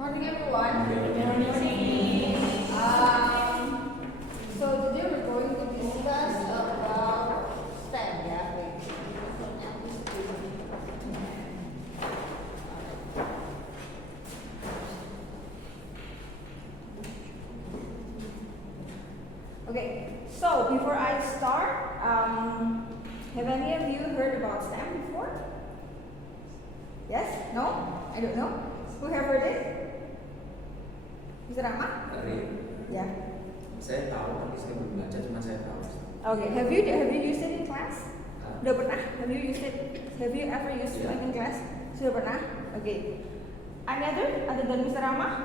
Morning, everyone. So today we're going to discuss about STEM. Yeah. Okay. So before I start, have any of you heard about STEM before? Yes? No? I don't know. Who have heard it? Mr. Rahmat? Ya. Saya tahu, tapi saya belum baca, cuma saya tahu. Okay, have you used it in class? Udah pernah? Have you used it? Have you ever used it in class? Sudah pernah? Okay. Other than Mr. Rahmat?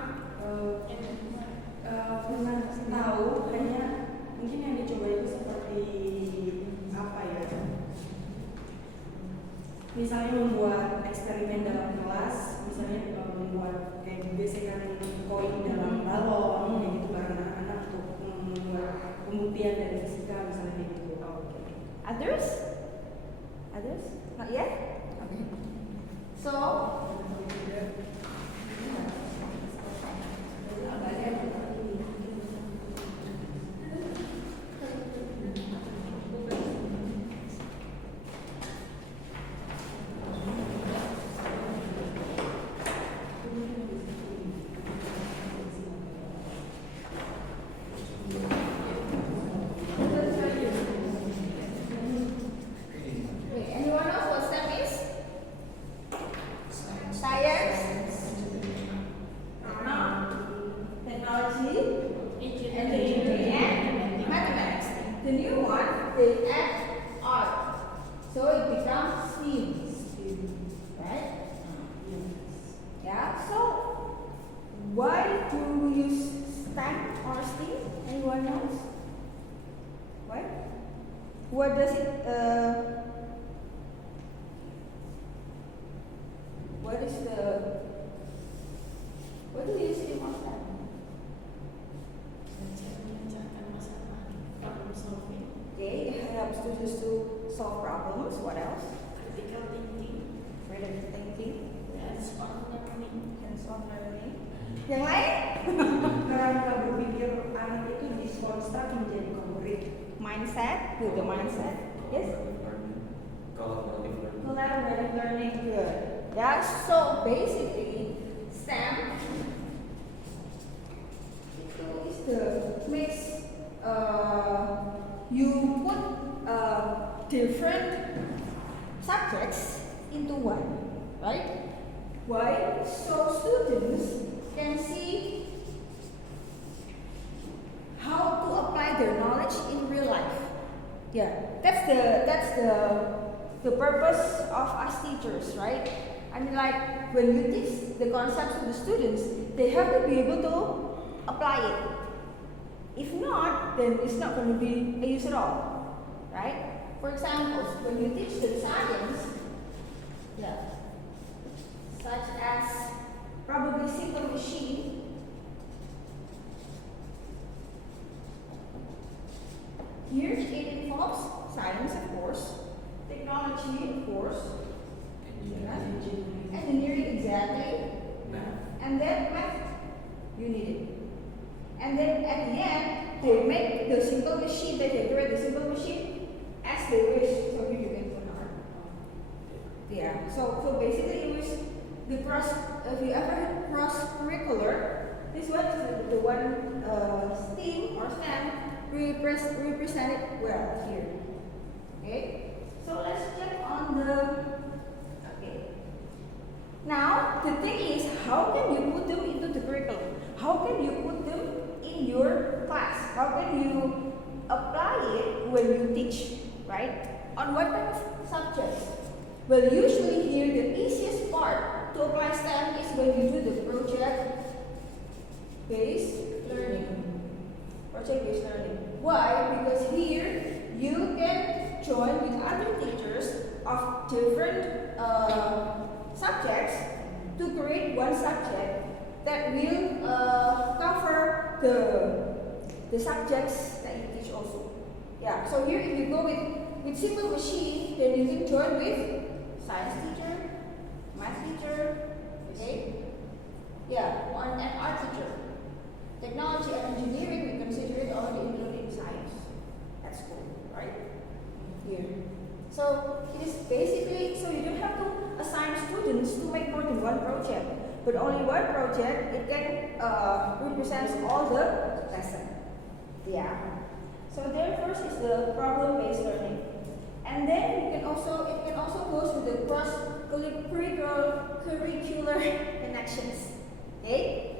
Pernah tahu, hanya mungkin yang dicoba itu seperti apa ya? Misalnya membuat eksperimen dalam kelas, misalnya membuat kayak gesekan koin dalam balon, kayak gitu bareng anak-anak untuk membuat pembuktian dari fisika, misalnya kayak gitu. Others? Not yet? Okay. So, anyone else what STEM is? Science, technology, engineering, and mathematics. The new one, they add art, so it becomes STEAM, right? Yeah. So, why do we use STEM or STEAM? Anyone knows? Why? What does it? What do you use STEAM or STEM? Mengerjakan masalah, problem solving, Okay, it helps students to solve problems. What else? critical thinking, Creative thinking, hands-on learning. hands-on learning. Yang lain? Kerangka berpikir anak itu dikonstruk menjadi konkret. Mindset, good. The mindset. Yes. Collaborative learning. Collaborative learning, good. Yeah. So basically, STEM itu is the mix. You put different subjects into one, right? Why? So students can see how to apply their knowledge in real life. Yeah, that's the purpose of us teachers, right? I mean, like when you teach the concepts to the students, they have to be able to apply it. If not, then it's not going to be a use at all, right? For example, when you teach them science, yeah, such as probably simple machine. Here it involves science, of course, technology, of course, engineering, exactly, and then math, you need it. And then at the end, they make the simple machine, they decorate the simple machine as they wish. So here you can put art. Yeah, so basically it was the cross, if you ever had cross-curricular, this one is the one STEAM or STEM represented well here. Okay, so let's check on the. Okay. Now the thing is, how can you put them into the curriculum? How can you put them in your class? How can you apply it when you teach? Right? On what kind of subjects? Well, usually here the easiest part to apply STEM is when you do the project-based learning. Project-based learning. Why? Because here you can join with other teachers of different subjects to create one subject that will cover the subjects that you teach also. Yeah. So here, if you go with simple machine, then you can join with science teacher, math teacher. Okay. Yeah. within one project, but only one project it can represents all the lesson. Yeah. So there first is the problem-based learning, and then it can also goes with the curricular connections. Okay.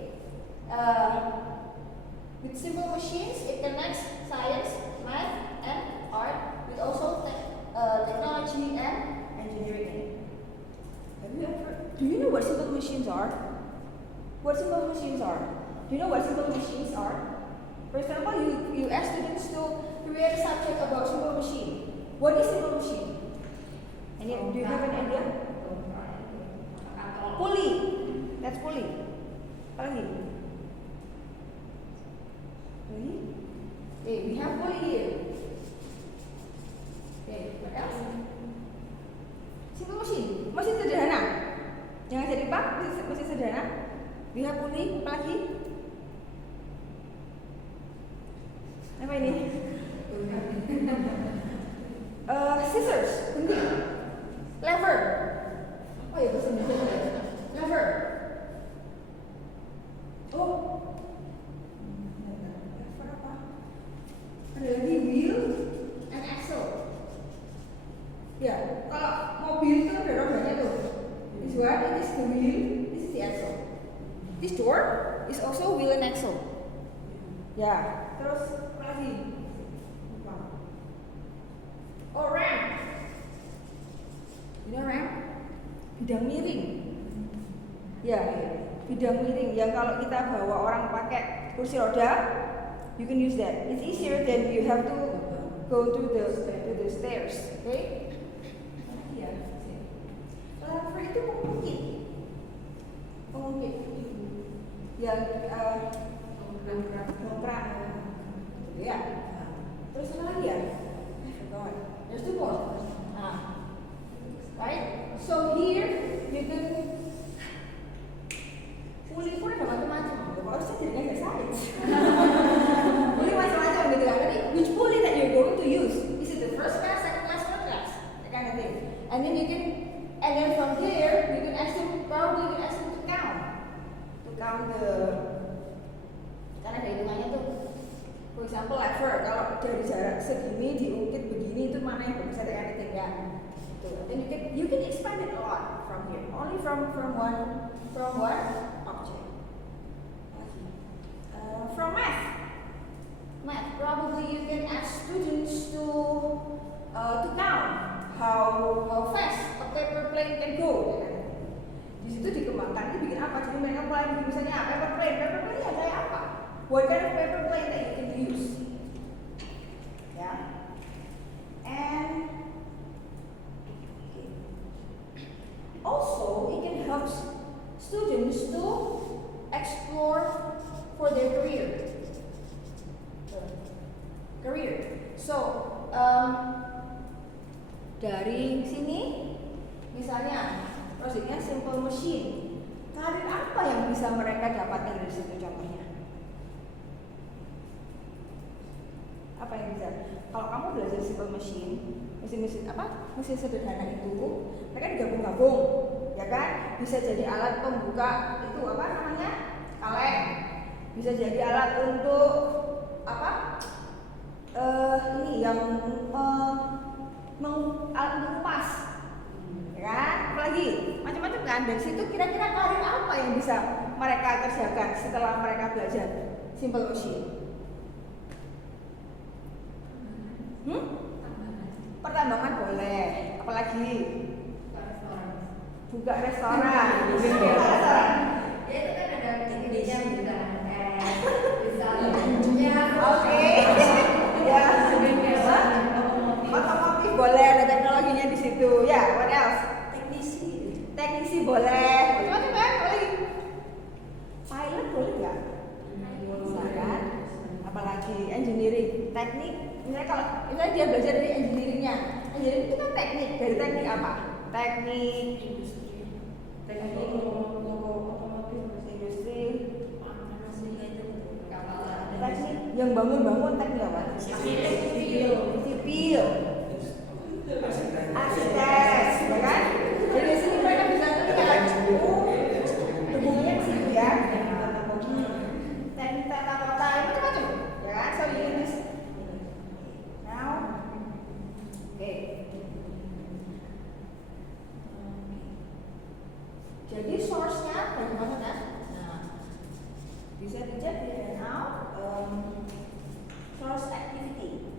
With simple machines, it connects science, math, and art, with also technology and engineering. Do you know what simple machines are? What simple machines are? Do you know what simple machines are? For example, you ask students to create a subject about simple machine. What is simple machine? Do you have an idea? Pulley. That's pulley. Apa lagi? Okay, we have pulley here. Okay, what else? Simple machine. Mesin sederhana. Jangan jadi pak, mesin sederhana. We have pulley, apa lagi? Apa ini? Scissors, gunting. Lever. Oh ya, bahasa Indonesia. Lever. Oh. Lever apa? Ada lagi wheel and axle. Ya, kalau mobil itu ada rodanya tuh. This one, it is the wheel, this is the axle. This door is also wheel and axle. Ya, terus apa lagi? Oh, ramp. You know ramp? Bidang miring. Ya, bidang miring yang kalau kita bawa orang pakai kursi roda, you can use that. It's easier than you have to go to the stairs. Okay? Ya. Lever itu pengungkit. Yang dongkrak. Ya. Terus apa lagi ya? There's two more. Right? So here you can pulley pun ada macam-macam. Kalau saya jadi nggak sains. Pulley macam-macam gitu kan. Tapi which pulley that you're going to use? Is it the first class, second class, third class? That kind of thing. And then from there you can ask them to count the. Karena ada hitungannya tuh. For example, lever, kalau dari jarak segini diungkit begini itu mana yang bagus, ada anything ya. Then you can expand it a lot from here. Only from one object. From math, probably you can ask students to count how fast a paper plane can go. Di situ dikembangkan ini bikin apa? Jadi mereka mulai bikin misalnya paper plane ya kayak apa? What kind of paper plane that you can use? Yeah. And also it can help students to explore for their career. So dari sini misalnya proyeknya simple machine, karir apa yang bisa mereka dapatkan dari situ contohnya? Apa yang bisa? Kalau kamu belajar simple machine, mesin sederhana itu, mereka digabung-gabung, ya kan? Bisa jadi alat pembuka itu apa namanya? Kaleng. Bisa jadi alat untuk apa? Ini yang alat mengupas, ya kan? Apalagi macam-macam kan. Dari situ kira-kira karir apa yang bisa mereka kerjakan setelah mereka belajar simple machine? Pertambangan boleh, apalagi buka restoran. Ya itu kan ada Indonesia juga Oke. Ya, otomotif boleh, ada teknologinya di situ. Ya, what else? Teknisi boleh. Macam-macam kan? Apalagi pilot boleh nggak? Bisa kan? Apalagi engineering, teknik. Misalnya dia belajar dari engineeringnya. Engineering itu kan teknik. Dari teknik apa? Teknik industri. Teknik yang bangun-bangun teknik apa? Sipil. Arsitek, ya kan? Jadi di sini mereka bisa lihat. kan? Nah, bisa dijadi now cross activity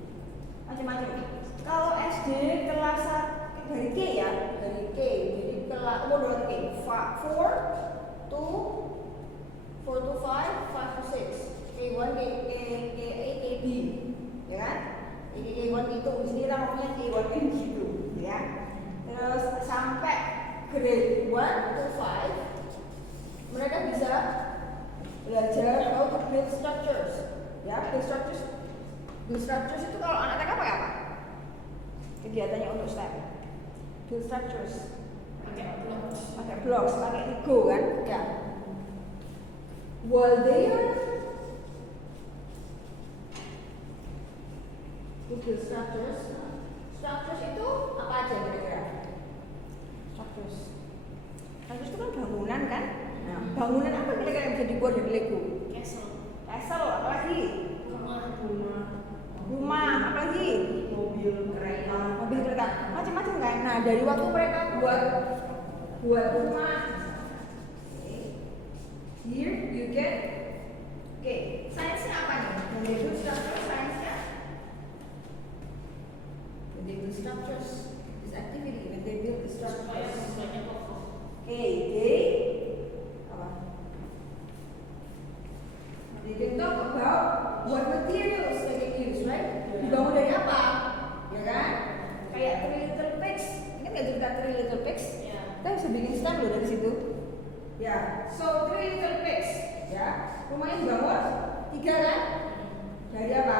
macam-macam. Kalau SD kelas dari K ya, dari K, jadi kelas umur dari K 4 to 5, 5 to 6, K1, K8, KB, ya kan? K1 itu di sini kita ngomongnya K1 kan gitu, ya. Terus sampai grade 1 to 5 mereka bisa belajar how to build structures, ya. Build structures itu kalau anak TK pakai apa? Kegiatannya untuk STEM. Build structures pakai blocks, pakai Lego kan, ya. While they are build structures itu apa aja kira-kira? Structures itu kan bangunan kan? Nah, bangunan apa kira-kira yang bisa dibuat dari Lego? Castle, apa lagi? Rumah, apa lagi? Mobil kereta, macam-macam kan? Nah, dari waktu mereka buat rumah, here you get, sainsnya apa nih? When they build structures, sainsnya? When they build structures, this activity, when they build the structures. They apa? They can talk about what materials they can use, right? Dibangun dari apa? Ya kan? Kayak Three Little Pigs. Ingat nggak cerita Three Little Pigs? Kita bisa bikin STEM loh dari situ. Ya, so Three Little Pigs, ya. Rumahnya dibangun 3 kan? Dari apa?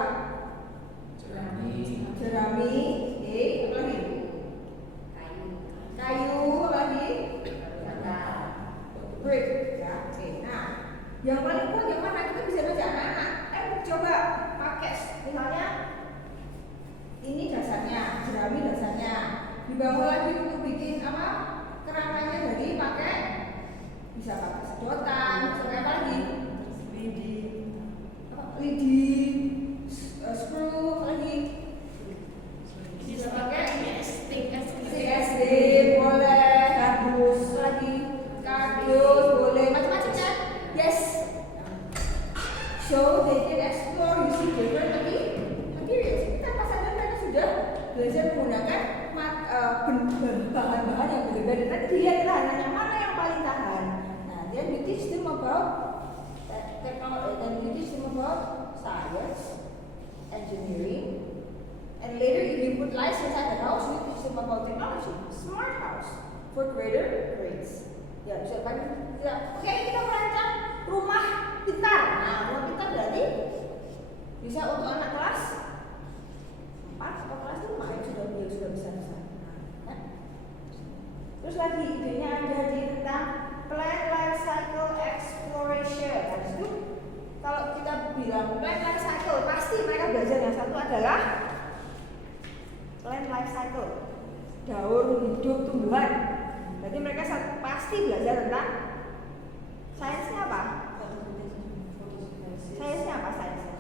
Jerami, apa lagi? Kayu, apa lagi? Brick, ya. Nah, yang paling kuat yang mana? Kita bisa belajar anak-anak. Coba pakai, misalnya ini dasarnya, jerami dasarnya. Dibangun lagi untuk bikin apa? Kerangkanya dari pakai, bisa pakai sedotan, pakai apa lagi? Lidi, screw, apa lagi? Bisa pakai CSD, boleh, kardus lagi, boleh, macam-macam kan? Yes. So they can explore using different materials. Kita pas sadar mereka sudah belajar menggunakan bahan-bahan yang berbeda. Nanti dilihat tahanannya mana yang paling tahan. Nah, then we teach them about technology, then we teach them about science, engineering, and later if you put lights inside the house, we teach them about technology, smart house for greater grades. Ya, bisa pakai. Oke, kita merancang rumah pintar. Nah, rumah pintar berarti bisa untuk anak kelas 4 atau kelas 5 ya sudah bisa. Nah, terus lagi idenya ada di tentang plant life cycle exploration. Nah, itu kalau kita bilang plant life cycle, pasti mereka belajar yang satu adalah plant life cycle, daur hidup tumbuhan. Jadi mereka pasti belajar tentang sainsnya apa? Sainsnya apa sainsnya?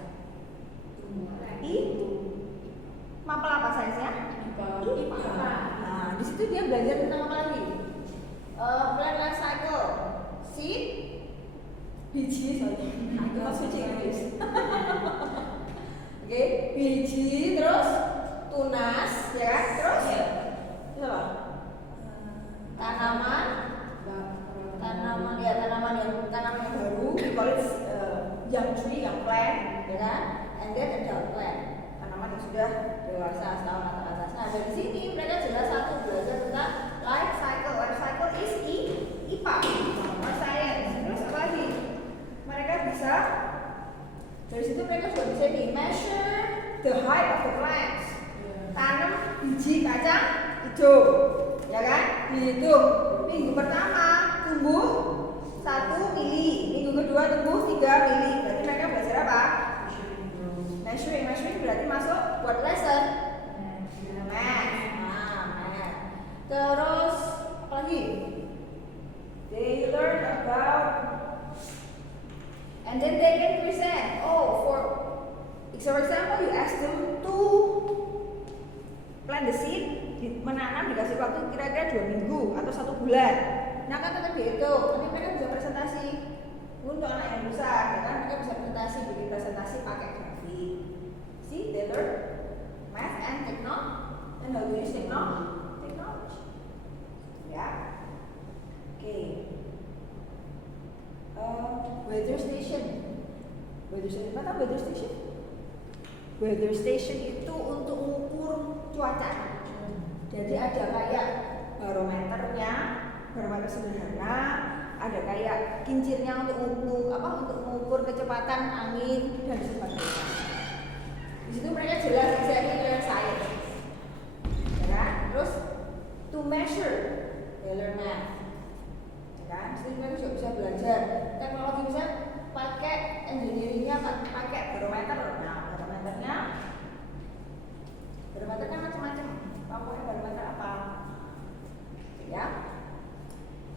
Mapel apa sainsnya? IPA. Nah, di situ dia belajar tentang apa lagi? Plant life cycle, seed, biji, itu maksudnya Inggris. Oke, biji, terus tunas, ya kan? Terus apa? Tanaman yang baru, we call it young tree, young plant, ya kan? And then adult plant, tanaman yang sudah dewasa setahun atau atas. Nah, dari sini mereka jelas satu belajar tentang life cycle. Life cycle is IPA, or science. Terus apa lagi? Mereka bisa dari situ mereka sudah bisa measure the height of the plants. Tanam biji kacang hijau, ya kan? Dihitung minggu pertama tumbuh 1 mili, minggu kedua tumbuh 3 mili. Berarti mereka belajar apa? Measuring berarti masuk buat lesson math. Terus apa lagi? They learn about, and then they can present. For example, you ask them to plant the seed, menanam dikasih waktu kira-kira 2 minggu atau 1 bulan. Nah, kan tetap dihitung. Nanti mereka bisa presentasi presentasi untuk anak yang besar, ya kan? Mereka bisa bikin presentasi pakai grafik. See, they learn math and technology, and how to use technology. Ya, oke. Weather station. Apa weather station? Weather station itu untuk mengukur cuaca. Jadi ada kayak barometernya, barometer sederhana, ada kayak kincirnya untuk mengukur kecepatan angin dan sebagainya. Di situ mereka jelas exactly learn science. Ya kan? Terus to measure, they learn math. Ya kan? Jadi mereka juga bisa belajar teknologi, bisa pakai engineeringnya, pakai barometer. Nah, barometer kan macam-macam. Pokoknya barometer apa? Ya.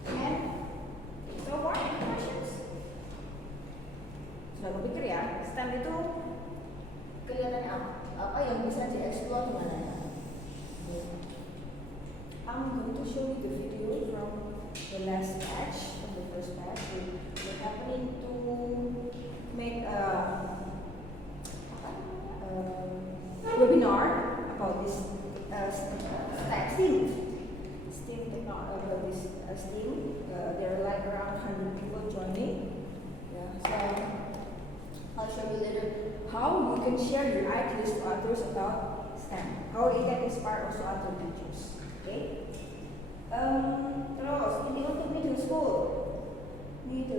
And so far, any questions? Sudah berpikir ya, STEM itu kelihatannya apa yang bisa dieksplor di mana ya? I'm going to show you the video from the last batch, from the first batch. We're happening to make a webinar about this STEAM technology, about this STEAM. There are like around 100 people joining. Yeah, so I'll show you later how you can share your ideas to others about STEM. How it can inspire also other teachers. Okay. Terus ini untuk middle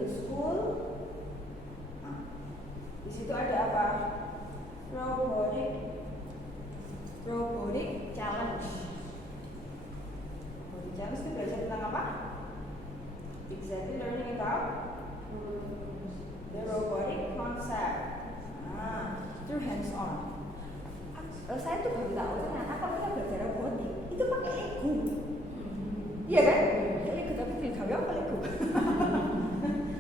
school. Nah, di situ ada apa? Robotic challenge. Robotic challenge itu belajar tentang apa? Exactly learning about the robotic concept. Nah, through hands on. Saya tuh baru tahu ternyata kalau kita belajar robotik itu pakai Lego. Iya kan? Ya Lego, tapi pilih kami apa Lego?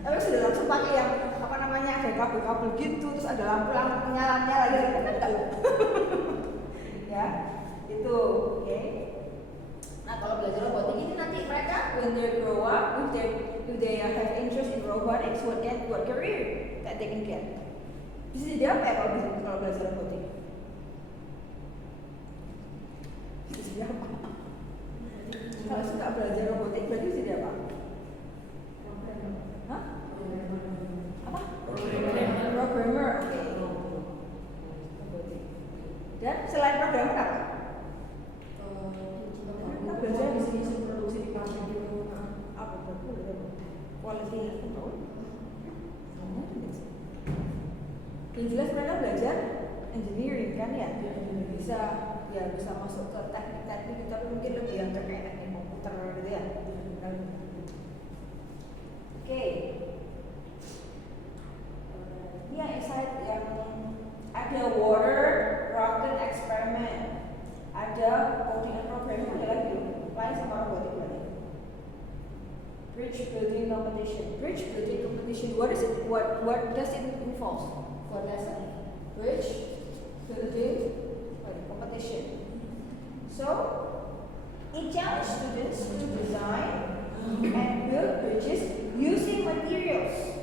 Tapi sudah langsung pakai yang apa namanya, ada kabel-kabel gitu, terus ada lampu-lampu nyala-nyala gitu kan enggak? Ya, itu oke. Nah, kalau belajar robotik ini nanti mereka when they grow up, if they have interest in robotics, what career that they can get? Bisa jadi apa ya kalau belajar robotik? Bisa jadi apa? Kalau suka belajar robotik berarti bisa jadi apa? Hah? Apa? Programmer. Oke. Dan selain programmer apa? Kita belajar di sini produksi di pabrik gitu. Apa quality control? Yang jelas mereka belajar engineering kan ya, bisa masuk ke teknik-teknik, tapi mungkin lebih yang terkait teknik komputer gitu ya. Oke. Ini yang insight yang ada water rocket experiment, ada coding and programming, ada lagi lain sama robotik berarti. Bridge building competition. What is it? What does it involve? What lesson? Bridge building competition. So it challenges students to design and build bridges using materials.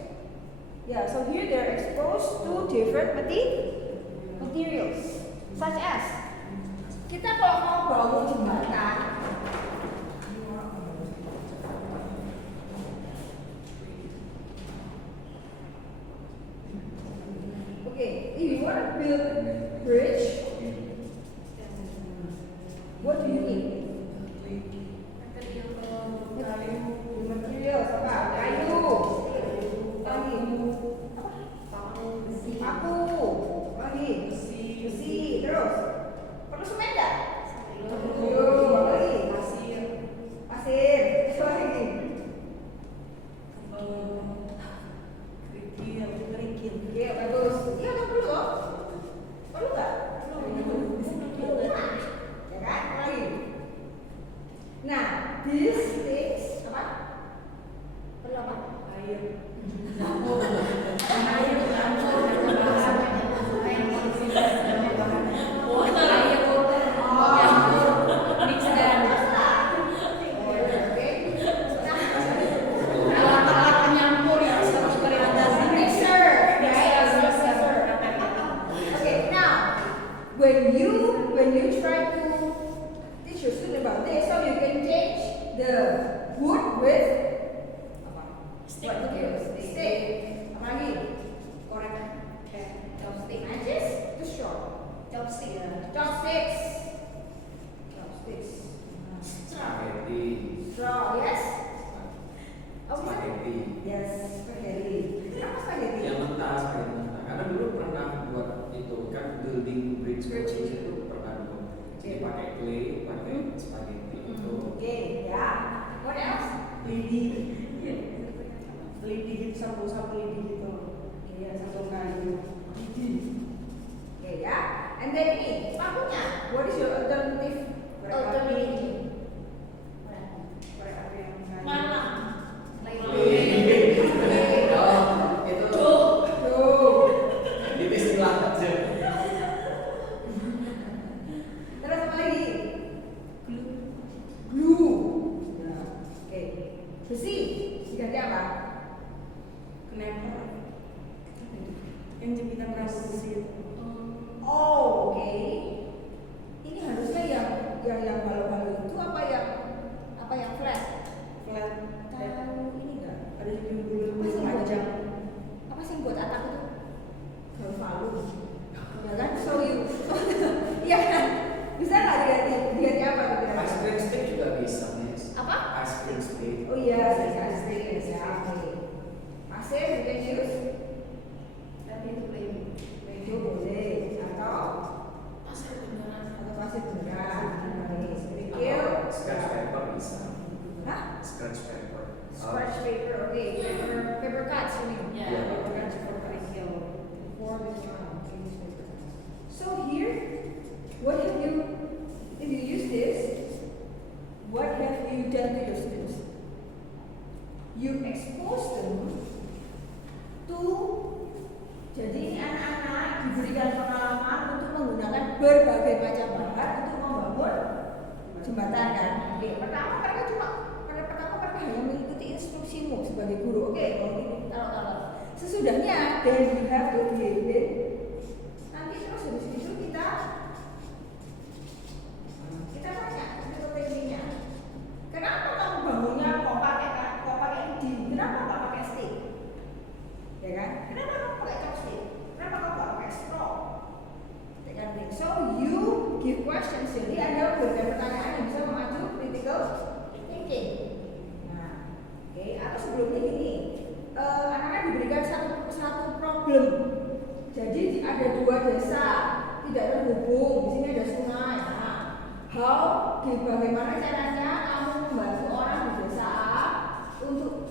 Yeah, so here they're exposed to different materials, such as kita kalau mau bangun jembatan, if you want to build bridge, what do you need? Material apa? Kayu, lagi, besi, terus perlu semen nggak? Lagi, pasir, itu lagi. Kerikil, bagus. Iya, nggak perlu loh. Perlu nggak? spaghetti. Okay, yeah. What else? Lidi gitu, sapu-sapu lidi gitu. Iya, satu kayu. Okay, yeah. And then ini pakunya. What is your alternative? Alternative. Korek api yang kayu. Mana? Oh, itu Tuh. itu istilah aja. Terus apa lagi? Glue. Ya. Oke. Besi. Diganti apa? Kneper. Yang jepitan rambut besi itu. Oh, oke. Ini harusnya yang balu-balu itu apa yang flat? Flat. Tahu ini enggak? Ada juga bulu Apa sih yang panjang. Apa sih yang buat atap itu? Balu-balu. Ya kan? So you. Iya kan? Bisa nggak diganti apa kira-kira? Ice cream stick juga bisa, Miss. Apa? Ice cream stick. Oh iya, stick ya. Oke. Pasir you can use. Tapi itu belum. Itu boleh atau Pasir beneran. pasir beneran. Oke. Atau scratch paper bisa. Hah? Scratch paper. Scratch paper, okay. Paper cuts, you mean? Yeah. Paper cuts for tricycle. For this one, use paper cuts. So here, what have you? If you use this, what have you done to your students? You expose them to. Jadi ini anak-anak diberikan pengalaman untuk menggunakan berbagai macam bahan untuk membangun jembatan kan. Oke, pertama mereka hanya mengikuti instruksimu sebagai guru. Oke, kalau ini taruh. Sesudahnya, then you have to be nanti terus habis itu kita tanya ke tekniknya. Kenapa kamu bangunnya kok pakai lidi? Kenapa nggak pakai stick? Ya kan? Kenapa kamu pakai chopstick? Kenapa kamu nggak pakai straw? Ya kan? So you give questions. Jadi Anda memberikan pertanyaan yang bisa memacu critical thinking. Nah, oke. Atau sebelumnya gini, anak-anak diberikan satu problem. Jadi ada dua desa tidak terhubung. Di sini ada sungai. Nah, bagaimana caranya kamu membantu orang di desa A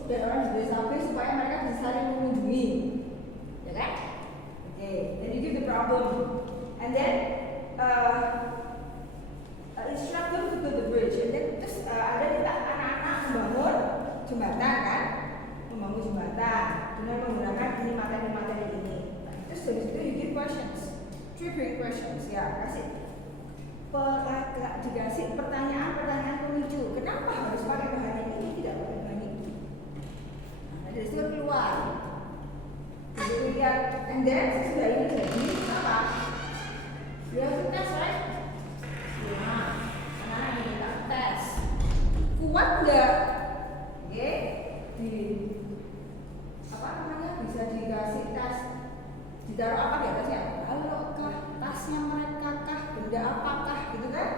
dan orang di desa B supaya mereka bisa saling mengunjungi, ya kan? Oke, then you give the problem, and then instruct them to build the bridge, and then terus ada kita anak-anak membangun jembatan kan, membangun jembatan dengan menggunakan ini materi ini. Terus dari situ you give questions, 3 questions, ya kasih. Dikasih pertanyaan pemicu. Kenapa harus pakai bahan ini, tidak pakai bahan itu? Nah, dari situ keluar. Jadi lihat, and then sesudah ini jadi apa? Dia tes, right? Nah, anak ini kita tes. Kuat nggak? Oke, di apa namanya? Bisa dikasih tes. Ditaruh apa di atasnya? Kalau kah tasnya mereka kah? Benda apakah gitu kan?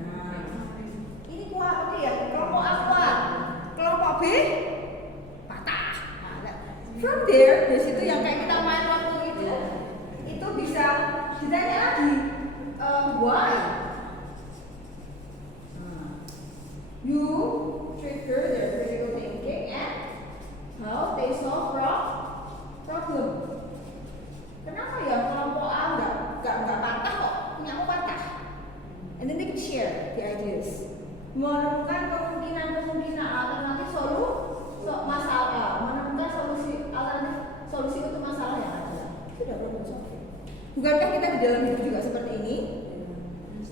Nah, ini kuat, oke ya. Kelompok A kuat, kelompok B patah. Nah, from there, dari situ yang kayak kita main waktu itu bisa ditanya lagi, why? You trigger their critical thinking and how they solve problem. Kenapa ya kelompok A nggak patah kok? Punyamu patah. And then they can share the ideas. Menemukan kemungkinan alternatif masalah, menemukan solusi untuk masalah yang ada. Itu udah problem solving. Bukankah kita di dalam hidup juga seperti ini?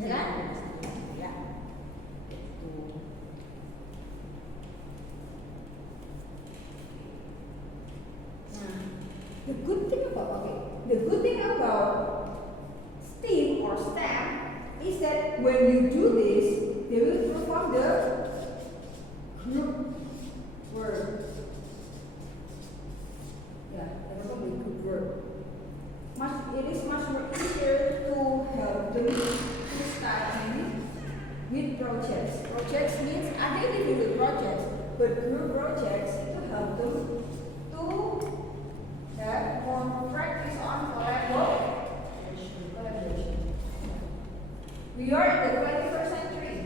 Ya kan? Ya. Nah, the good thing about STEAM or STEM is that when you do this, they will perform the group work. Yeah, they perform the group work. It is much more easier to help them to study with projects. Projects means ada individual projects, but group projects to help them to have more practice on collaboration. We are in the 21st century.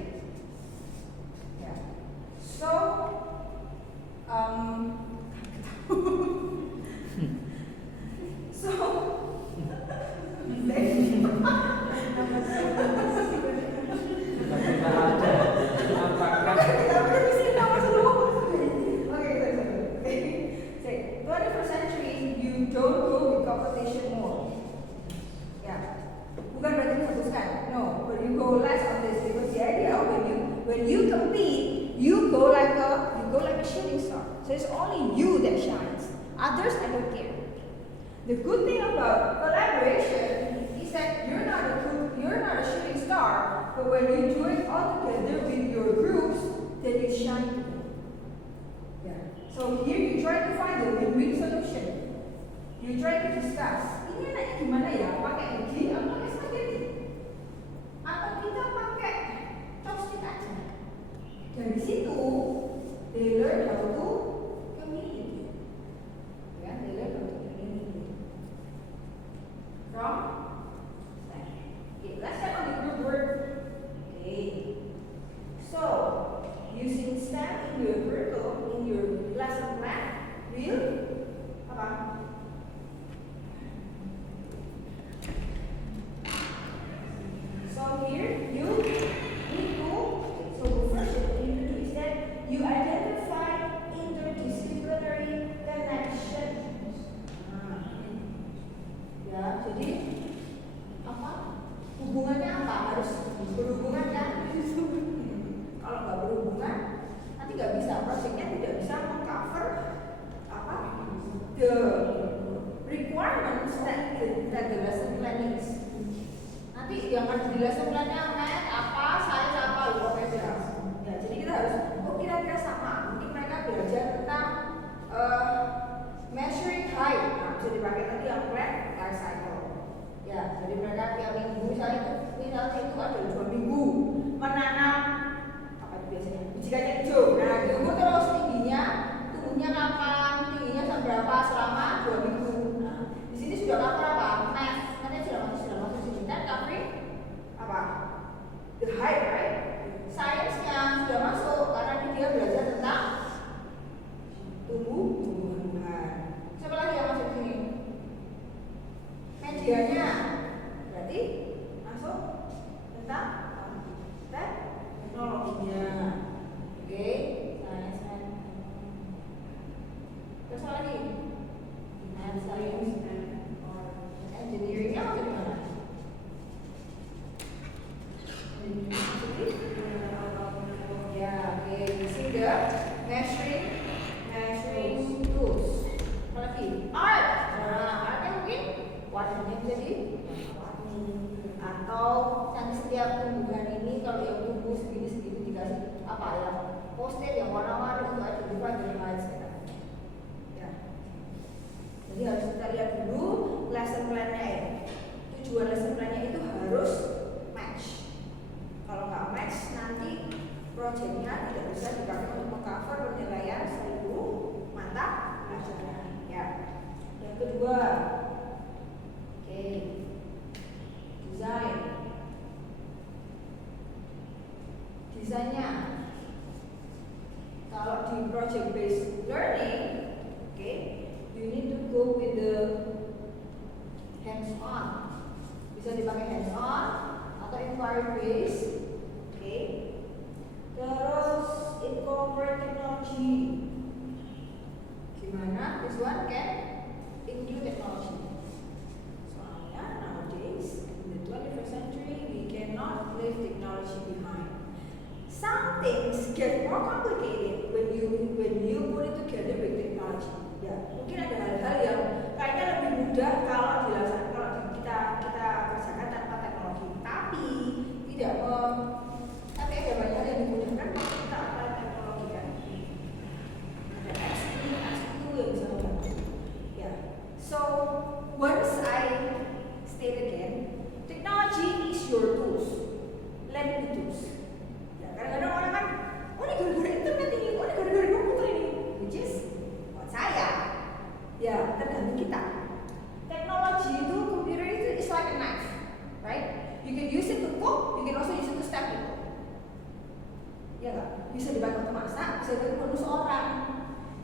quotation more. Ya, bukan berarti dihapuskan. No, but you go less on this because the idea when you compete, you go like a shooting star. So it's only you that shines. Others, I don't care. The good thing about collaboration is that you're not a shooting star, but when you do it all together with your groups, then it shines. Yeah. So here you try to find the win-win solution. You try to discuss. Ini enaknya gimana ya? Pakai begini atau pakai spaghetti? Atau kita pakai chopstick aja? Dari situ, they learn how to communicate. Yeah, they learn how to communicate. From that. Okay, let's start on the group work. Okay. So, using STEM in your curriculum, in your lesson plan, will apa? So here you need to. So the first thing you need to do is that you identify interdisciplinary connections. Ya, jadi apa? Hubungannya apa? Harus berhubungan kan? Kalau nggak berhubungan, nanti nggak bisa projectnya tidak bisa mengcover apa? The requirements that the lesson plan needs. Nanti yang ada di lesson plan-nya apa, saya apa, lupa beda. Ya, jadi kita harus kira-kira sama. Mungkin mereka belajar tentang measuring height. Nah, bisa dipakai nanti yang plan life cycle. Ya, jadi mereka tiap minggu misalnya itu ada 2 minggu menanam apa itu biasanya biji kacang hijau. Nah, diukur terus tingginya, tumbuhnya kapan, tingginya sampai berapa selama 2 minggu. Nah, di sini sudah cover apa? Math. Nanti sudah masuk sini. Dan covering apa? The height, right? Sainsnya sudah masuk karena dia belajar tentang tumbuh-tumbuhan. Siapa lagi yang masuk sini? Medianya berarti masuk tentang teknologinya. Oke, terus apa lagi? Science and engineeringnya masuk di mana? Ya, oke, using the measuring tools. Apa lagi? Art. Nah, artnya mungkin warnanya jadi warna-warni atau nanti setiap tumbuhan ini kalau yang tumbuh segini dikasih apa ya? Poster yang warna-warni itu ada di bagian lain sekarang. Ya. Jadi harus kita lihat dulu lesson plan-nya ya. Tujuan lesson plan-nya itu harus match. Kalau nggak match nanti proyeknya tidak bisa dipakai untuk mengcover penilaian seluruh mata pelajaran. Ya. Yang kedua, oke, desainnya. Kalau di project based learning, oke, you need to go with the hands on. Bisa dipakai hands on atau inquiry based. Oke. Terus incorporate technology. Gimana? This one can include technology. Soalnya nowadays in the 21st century we cannot leave technology behind. Some things get more complicated when you put it together with technology. Ya, mungkin ada hal-hal yang kayaknya lebih mudah kalau dilaksanakan kalau kita kerjakan tanpa teknologi. Tapi ada banyak hal yang dimudahkan kalau kita pakai teknologi kan. Ada X2 yang bisa membantu. Ya. So once I state again, technology is your tools. Let it be tools. Ya, kadang-kadang orang kan, oh ini gara-gara internet ini, oh ini gara-gara komputer ini, which is buat saya. Ya, tergantung kita. Teknologi itu, computer itu is like a knife, right? You can use it to cook, you can also use it to stab people. Ya nggak? Bisa dipakai untuk masak, bisa dipakai untuk menusuk orang.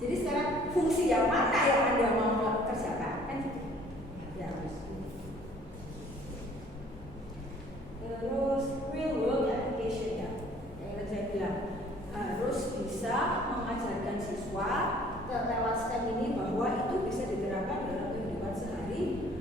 Jadi sekarang fungsi yang mana yang Anda mau kerjakan? Kan gitu. Ya. Terus real world application ya. Yang saya bilang harus bisa mengajarkan siswa lewat STEM ini bahwa itu bisa diterapkan dalam kehidupan sehari-hari.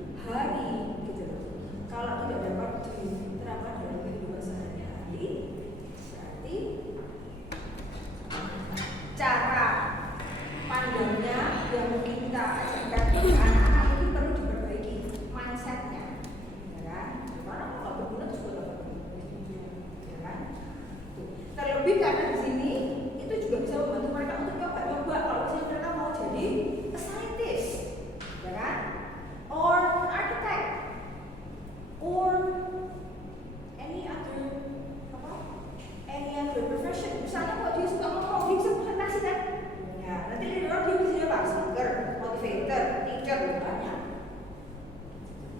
tiga belum banyak.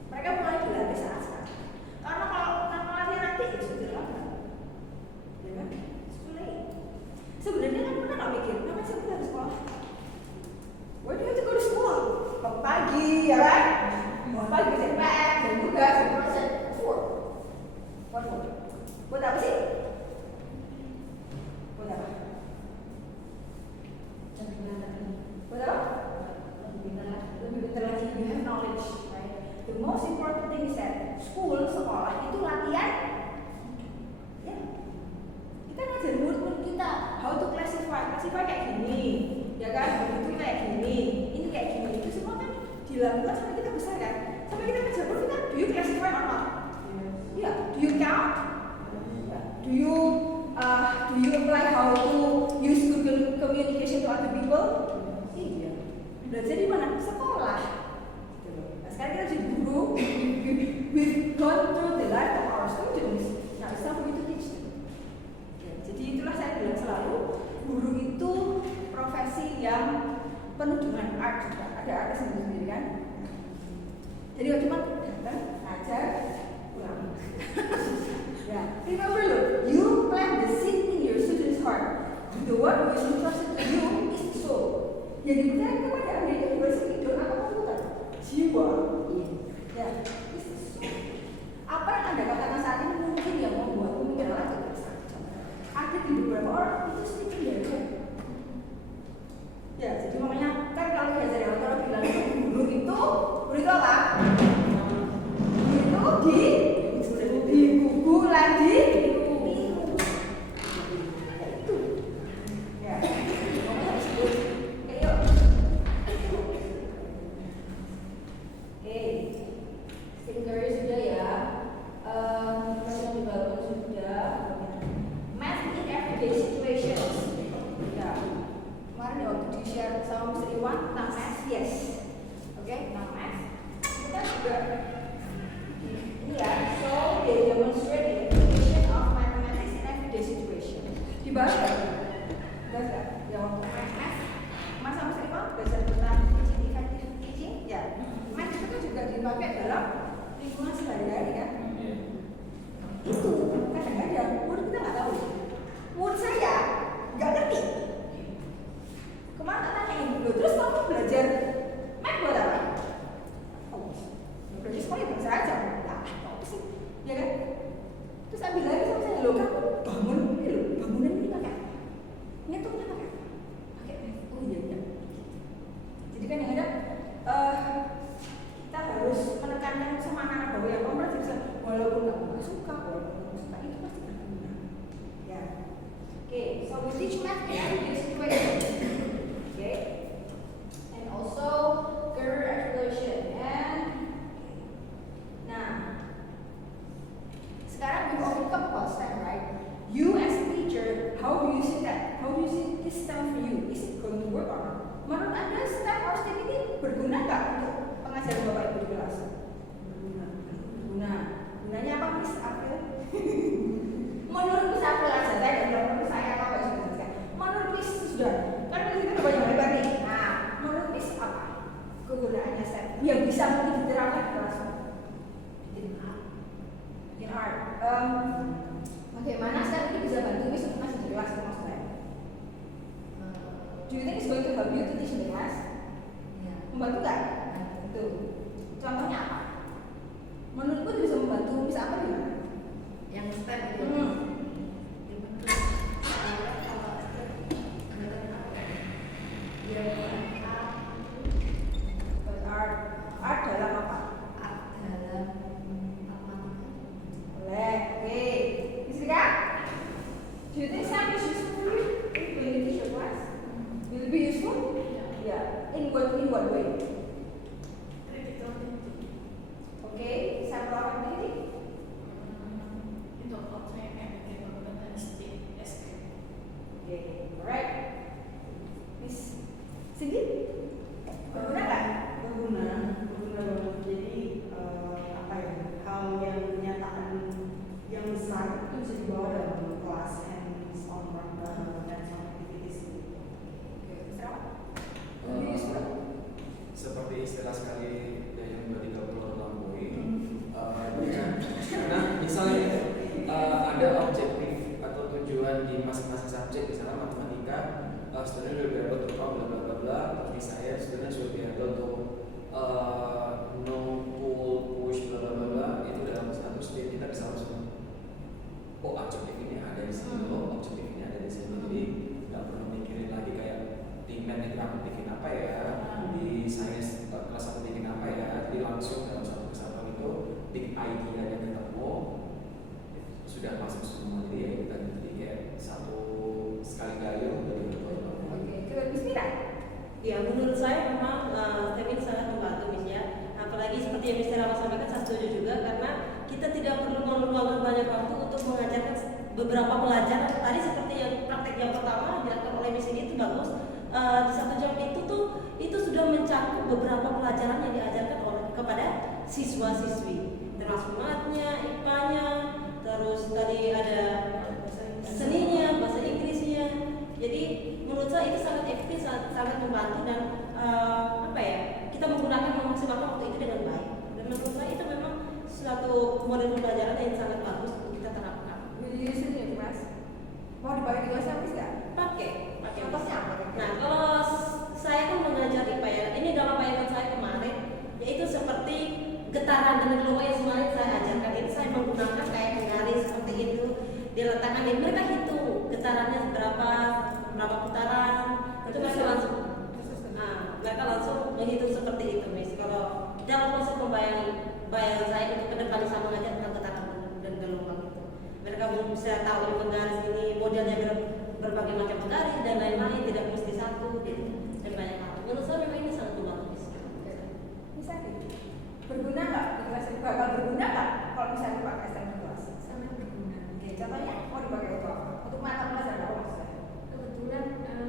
Mereka mulai dilatih saat sekarang. Karena kalau latihan nanti ya sudah terlambat, ya kan? Sulit. Sebenarnya kan kita nggak mikir, kenapa sih kita harus sekolah? Why do you have to go to school? Bangun pagi, ya kan? Bangun pagi, kerjain PR, kerjain tugas, proses, for. What for? Buat apa sih? Buat apa? Buat apa? Lebih pintar lagi. You have knowledge, right? The most important thing is that school, sekolah itu latihan. Ya. Kita ngajar murid-murid kita how to classify kayak gini, ya kan? Begitu kayak gini, ini kayak gini. Itu semua kan dilakukan sampai kita besar kan? Sampai kita ngajar murid kita, do you classify or not? Ya. Do you count? Ya. Do you apply how to use Google communication to other people? Iya. Belajar di mana? Sekolah. Nah, sekarang kita jadi guru. We've gone through the life of our students. Now it's time for you to teach them. Ya, jadi itulah saya bilang selalu, guru itu profesi yang penuh dengan art juga. Ada artis sendiri kan? Jadi cuma datang, ngajar, pulang. Ya, remember look, you plant the seed in your student's heart. The one who is entrusted to you is the soul. Yang dipercaya kepada Anda itu bukan sekedar apa komputer, jiwa. Ya, is the soul. Apa yang Anda katakan saat ini mungkin yang membuat pemikiran Anda tidak ada di beberapa orang itu sedikit dari. Ya, jadi makanya kan kalau belajar yang orang bilang guru itu apa? Guru itu digugu lagi. Bagaimana sekarang ini bisa bantu Miss untuk masih di kelas itu maksud saya? Do you think it's going to help you to teach in the class? Membantu nggak? Itu. Contohnya apa? Menurutku itu bisa membantu bisa apa gimana? Yang step itu. Art dalam apa? Art dalam matematika. Boleh, oke. Bisa kan? Do you think science is useful for you when you teach your class? Will it be useful? Yeah. In what way? Okay, sample activity. Untuk objek istilah sekali yang 230 lampaui. Karena misalnya ada objektif atau tujuan di masing-masing subjek, misalnya matematika, student will be able to talk bla bla bla bla, tapi saya student will be able to no pull push bla bla bla bla. Itu dalam satu step kita bisa langsung objektif ini ada di sini, objektif ini ada di sini, jadi nggak perlu mikirin lagi kayak di math itu aku bikin apa ya, di sains kelas aku bikin apa ya, jadi langsung dalam satu kesatuan itu big idea-nya ketemu sudah masuk semua, jadi ya kita jadi kayak satu sekali gayung dari Oke, coba Bismillah. Ya, menurut saya memang STEM ini sangat membantu Miss ya. Apalagi seperti yang Miss Tera sampaikan, saya setuju juga karena kita tidak perlu meluangkan banyak waktu untuk mengajarkan beberapa pelajaran. Tadi seperti yang praktek yang pertama dilakukan oleh Miss ini itu bagus. Di 1 jam itu sudah mencakup beberapa pelajaran yang diajarkan kepada siswa-siswi, termasuk matnya, IPA-nya, terus tadi ada seninya, bahasa Inggrisnya. Jadi menurut saya itu sangat efektif, sangat membantu dan kita menggunakan memaksimalkan waktu itu dengan baik. Dan menurut saya itu memang suatu model pembelajaran yang sangat bagus untuk kita terapkan. Will you use it, Mas? Mau dipakai di kelas habis nggak? Pakai. Contohnya apa? Nah, kalau saya kan mengajar IPA ya, ini dalam bayangan saya kemarin, yaitu seperti getaran dengan gelombang yang kemarin saya ajarkan ini, saya menggunakan kayak penggaris seperti itu, diletakkan di mereka hitung getarannya berapa putaran, itu mereka langsung, mereka langsung menghitung seperti itu, Miss. Kalau dalam proses bayangan saya untuk ke depan sama mengajar tentang getaran dan gelombang itu, mereka belum bisa tahu ini penggaris ini modelnya berbagai macam penggaris dan lain-lain, tidak mesti satu gitu. Dan banyak hal. Menurut saya memang ini sangat membantu. Bisa gitu. Berguna nggak di kelas? Bakal berguna nggak kalau misalnya dipakai STEM di kelas? Sangat berguna. Oke, contohnya mau dipakai untuk apa? Untuk mata pelajaran apa maksudnya? Kebetulan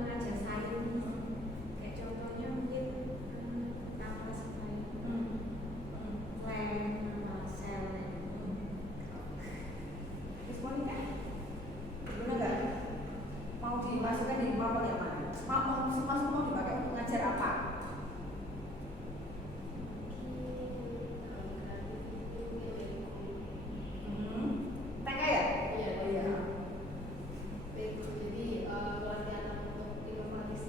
ngajar sains, kayak contohnya mungkin nafas baik, sel. Terus mau nih kan? Berguna nggak? Mau dimasukkan di mapel yang mana? Mau dipakai untuk ngajar apa? TK ya? Iya. Oh, iya. Jadi pelatihan untuk inovatif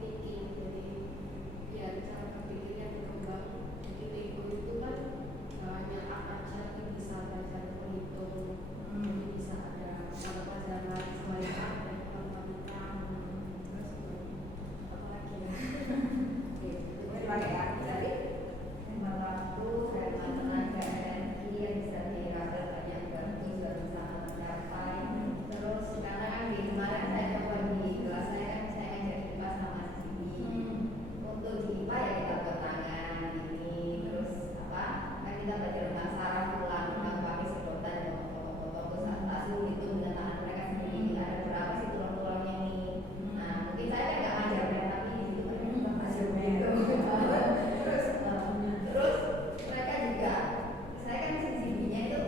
thinking, jadi biar cara berpikirnya berkembang. Jadi Lego itu kan hanya anak yang bisa belajar menghitung, jadi bisa ada pelajaran sebaliknya matematika, terus apa lagi ya? Oke, boleh dipakai ya. Jadi Hemat waktu, hemat tenaga, energi yang bisa dirakit banyak bantu juga bisa mencapai. Terus sekarang kan di kemarin saya coba di kelas saya kan saya ngajar IPA sama Jimmy. Untuk di IPA ya kita buat tangan ini, terus kan kita belajar tentang saraf tulang, tentang pakai sedotan, potong-potong terus hasil itu dengan tangan mereka sendiri. Ada berapa sih tulang-tulangnya ini? Nah mungkin saya kan nggak ngajar tapi di situ kan kita belajar gitu. Terus mereka juga, saya kan sensitivitasnya itu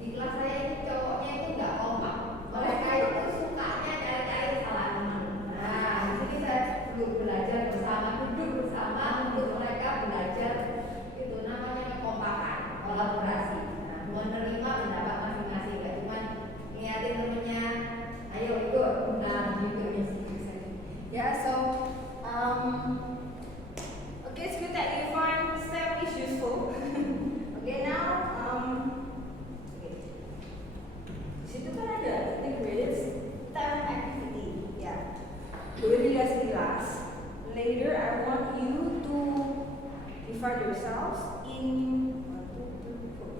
di kelas saya itu cowoknya itu nggak kompak. Mereka itu sukanya cari-cari kesalahan. Nah, di sini saya perlu belajar bersama, duduk bersama untuk mereka belajar itu namanya kekompakan, kolaborasi. Nah, menerima pendapat masing-masing, nggak cuma ngingatin temennya, ayo ikut, nah gitu. yeah, so okay, it's good that you find STEM is useful. Okay, now okay. Di situ kan ada integrated STEM activity. Ya, boleh dilihat. Later, I want you to divide yourselves in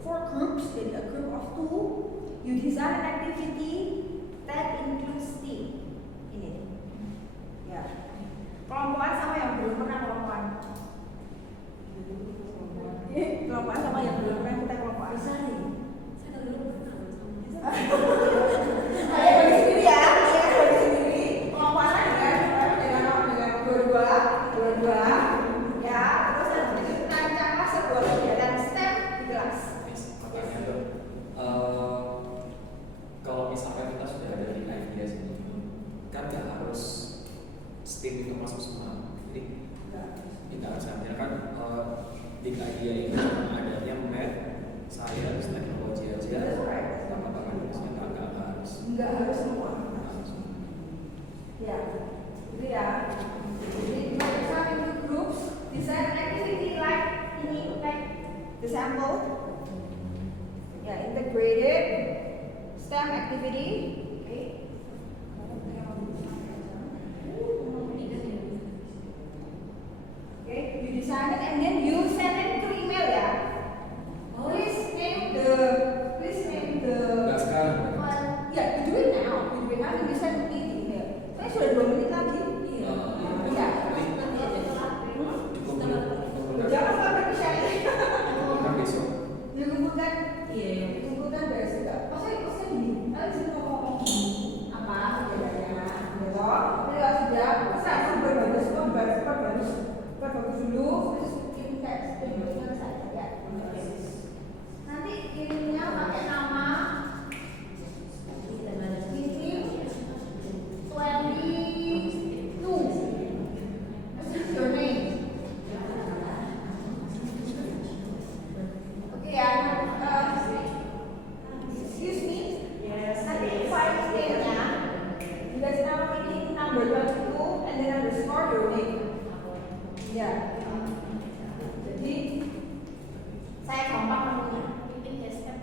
4 groups. Jadi a group of 2. You design an activity that includes team. Ini. Ya. Kelompokan sama yang belum pernah kelompokan. Kelompokan sama yang belum pernah kita kelompokan. Bisa nih. Saya dulu pernah sama. Saya bagi sendiri ya. Saya bagi sendiri. Kelompokan dengan dua. Ya. Terus nanti rancanglah sebuah kegiatan STEM di kelas. Makanya tuh kalau misalkan kita sudah ada di kan big idea ini cuma adanya math, science, teknologi aja. That's right. Tambah-tambah nulisnya nggak harus. Enggak harus semua. Ya, itu ya. Jadi mereka into groups, design activity like ini, like the sample. Ya, integrated STEM activity. Okay, you design it and then you send it to email ya. Please name the Nggak sekarang. ya, we do it now. We do it now and we send it email. Saya sudah 2 menit lagi. Iya. Iya. Jangan sampai ke saya. Dikumpulkan besok. Dikumpulkan. Iya, iya. Dikumpulkan besok. Masa gini? Nanti saya ngomong apa bedanya? Gitu. Jadi kalau sudah, saya bagus dulu. Terus kirim teks, kirimkan saya ya. Nanti kirimnya pakai nama. Meeting 22. This is your name. Okay, excuse me. Yes. Nanti file name-nya dikasih nama meeting number 22 and then underscore your name. Ya. Jadi saya gampang menunya.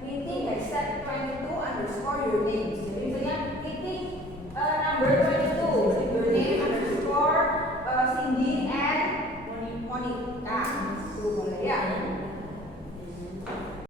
Meeting hashtag 22 underscore your name. Jadi misalnya meeting number 22 your name underscore Cindy and Monica. Itu boleh ya.